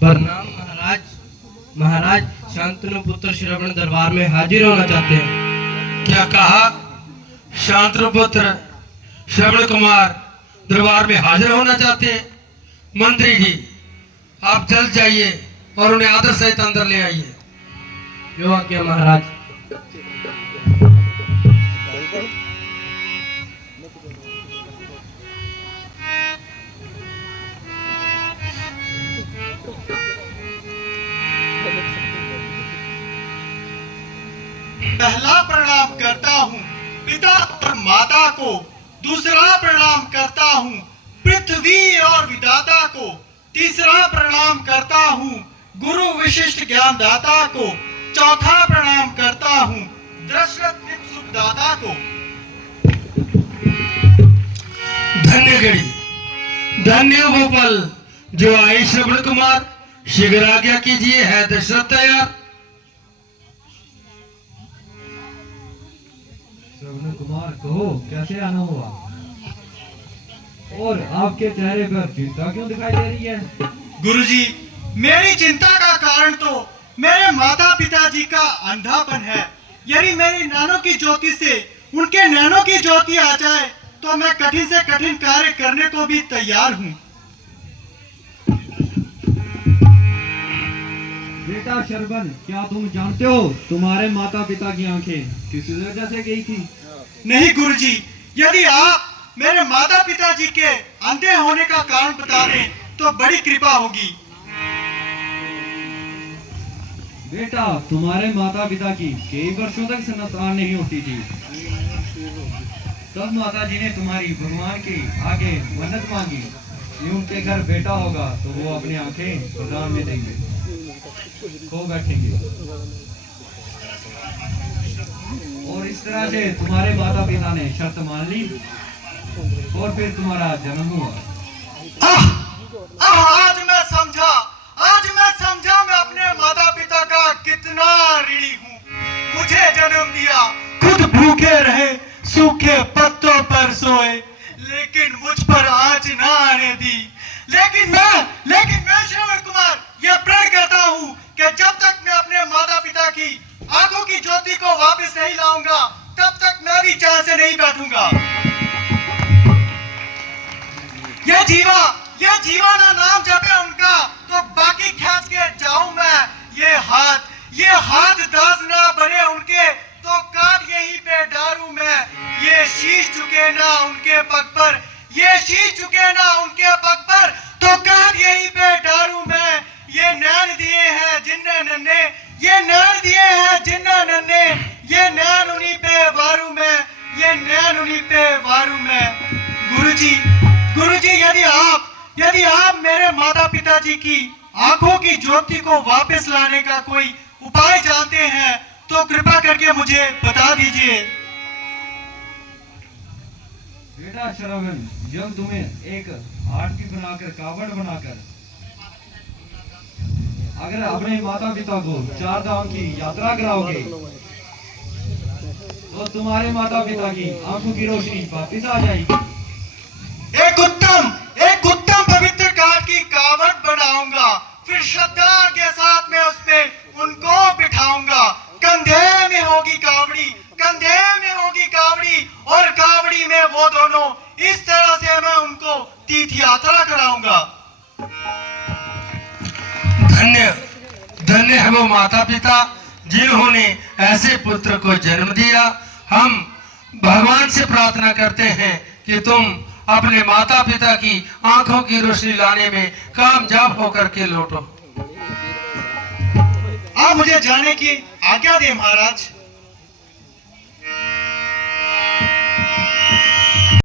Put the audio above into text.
प्रणाम महाराज। महाराज शांतनु पुत्र श्रवण दरबार में हाजिर होना चाहते हैं। क्या कहा? शांतनु पुत्र श्रवण कुमार दरबार में हाजिर होना चाहते हैं? मंत्री जी, आप जल्द जाइए और उन्हें आदर सहित अंदर ले आइए। जो आज्ञा महाराज। पहला प्रणाम करता हूँ पिता और माता को, दूसरा प्रणाम करता हूँ पृथ्वी और विधाता को, तीसरा प्रणाम करता हूँ गुरु विशिष्ट ज्ञानदाता को, चौथा प्रणाम करता हूँ दशरथ सुखदाता को। धन्य गढ़ी, धन्य वो पल जो आए श्रवण कुमार। शीघ्र आज्ञा कीजिए, है दशरथ तैयार? श्रवण कुमार, कहो कैसे आना हुआ और आपके चेहरे पर चिंता क्यों दिखाई दे रही है? गुरुजी, मेरी चिंता का कारण तो मेरे माता पिता जी का अंधापन है। यदि मेरी नैनों की ज्योति से उनके नैनों की ज्योति आ जाए तो मैं कठिन से कठिन कार्य करने को भी तैयार हूँ। बेटा शरबन, क्या तुम जानते हो तुम्हारे माता पिता की आंखें किस वजह से गई थी? नहीं गुरुजी, यदि आप मेरे माता पिता जी के अंधे होने का कारण बता दें तो बड़ी कृपा होगी। बेटा, तुम्हारे माता पिता की कई वर्षों तक संतान नहीं होती थी। तब माता जी ने तुम्हारी भगवान के आगे मन्नत मांगी कि उनके घर बेटा होगा तो वो अपनी आंखें प्रदान में देंगे, खो बैठेंगे। और इस तरह से तुम्हारे माता पिता ने शर्त मान ली और फिर तुम्हारा जन्म हुआ। आज मैं समझा मैं अपने माता पिता का कितना ऋणी हूँ। मुझे जन्म दिया, खुद भूखे रहे, सूखे पत्तों पर सोए, लेकिन मुझ पर आँच ना आने दी। लेकिन मैं श्रवण कुमार यह प्रण करता हूँ कि जब तक मैं अपने माता पिता की आंखों की ज्योति को वापस नहीं लाऊंगा तब तक मैं भी चैन से नहीं बैठूंगा। ये जीवा ना नाम जपे उनका तो बाकी खींच के जाऊं मैं। ये हाथ दास ना बने उनके तो काट यहीं पे डारूं मैं। ये शीश झुके ना उनके पग पर, ये शीश झुके ना उनके पग पर तो काट यहीं पे डारूं मैं। ये नैन दिए हैं जिन्ने नन्हे, ये नैन दिए हैं जिन्ने नन्हे, ये नैन उन्हीं पे वारू मैं, ये नैन उन्हीं पे वारू मैं। गुरुजी, यदि आप मेरे माता पिता जी की आंखों की ज्योति को वापस लाने का कोई उपाय जानते हैं तो कृपा करके मुझे बता दीजिए। बेटा श्रवण, जब तुम्हें एक आरती बनाकर, कावड़ बनाकर अगर अपने माता पिता को 4 धाम की यात्रा कराओगे तो तुम्हारे माता पिता की आंखों की रोशनी वापस आ जाएगी। एक उत्तम पवित्र काठ की कावड़ बनाऊंगा, फिर श्रद्धा के साथ में उस पे उनको बिठाऊंगा। कंधे में होगी कावड़ी और कावड़ी में वो दोनों, इस तरह से मैं उनको तीर्थ यात्रा कराऊंगा। धन्य है वो माता पिता जिन्होंने ऐसे पुत्र को जन्म दिया। हम भगवान से प्रार्थना करते हैं कि तुम अपने माता पिता की आंखों की रोशनी लाने में कामयाब होकर के लौटो। आप मुझे जाने की आज्ञा दे महाराज।